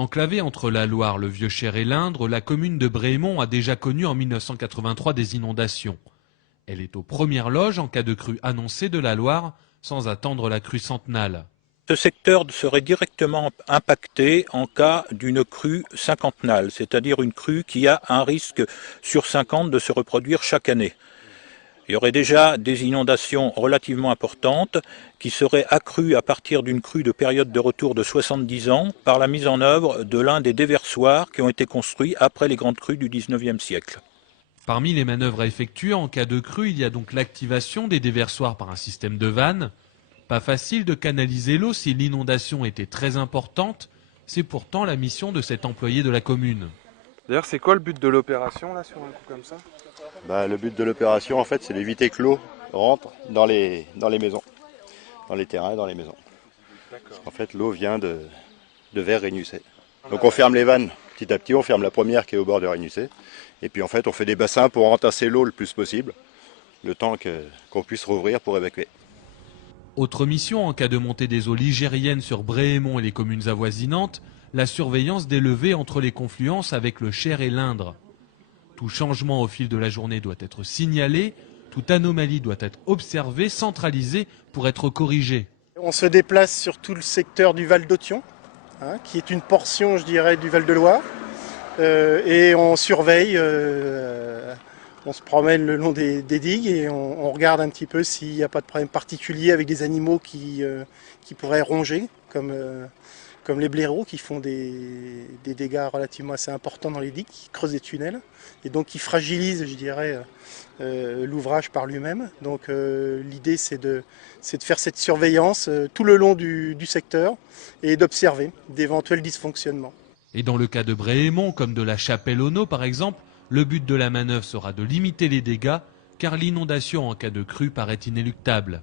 Enclavée entre la Loire, le Vieux-Cher et l'Indre, la commune de Bréhémont a déjà connu en 1983 des inondations. Elle est aux premières loges en cas de crue annoncée de la Loire, sans attendre la crue centennale. Ce secteur serait directement impacté en cas d'une crue cinquantennale, c'est-à-dire une crue qui a un risque sur 50 de se reproduire chaque année. Il y aurait déjà des inondations relativement importantes qui seraient accrues à partir d'une crue de période de retour de 70 ans par la mise en œuvre de l'un des déversoirs qui ont été construits après les grandes crues du XIXe siècle. Parmi les manœuvres à effectuer en cas de crue, il y a donc l'activation des déversoirs par un système de vannes. Pas facile de canaliser l'eau si l'inondation était très importante, c'est pourtant la mission de cet employé de la commune. D'ailleurs, c'est quoi le but de l'opération là sur un coup comme ça? Le but de l'opération, en fait, c'est d'éviter que l'eau rentre dans les maisons, dans les terrains et dans les maisons. En fait, l'eau vient de vers Régnusset. Donc on ferme les vannes petit à petit, on ferme la première qui est au bord de Régnusset. Et puis en fait, on fait des bassins pour entasser l'eau le plus possible, le temps qu'on puisse rouvrir pour évacuer. Autre mission en cas de montée des eaux ligériennes sur Bréhémont et les communes avoisinantes, la surveillance des levées entre les confluences avec le Cher et l'Indre. Tout changement au fil de la journée doit être signalé, toute anomalie doit être observée, centralisée pour être corrigée. On se déplace sur tout le secteur du Val d'Authion, qui est une portion, je dirais, du Val-de-Loire. Et on surveille, on se promène le long des digues et on regarde un petit peu s'il n'y a pas de problème particulier avec des animaux qui pourraient ronger, comme les blaireaux qui font des dégâts relativement assez importants dans les digues, qui creusent des tunnels et donc qui fragilisent, je dirais, l'ouvrage par lui-même. Donc l'idée c'est de faire cette surveillance tout le long du secteur et d'observer d'éventuels dysfonctionnements. Et dans le cas de Bréhémont, comme de la Chapelle-Auneau par exemple, le but de la manœuvre sera de limiter les dégâts, car l'inondation en cas de crue paraît inéluctable.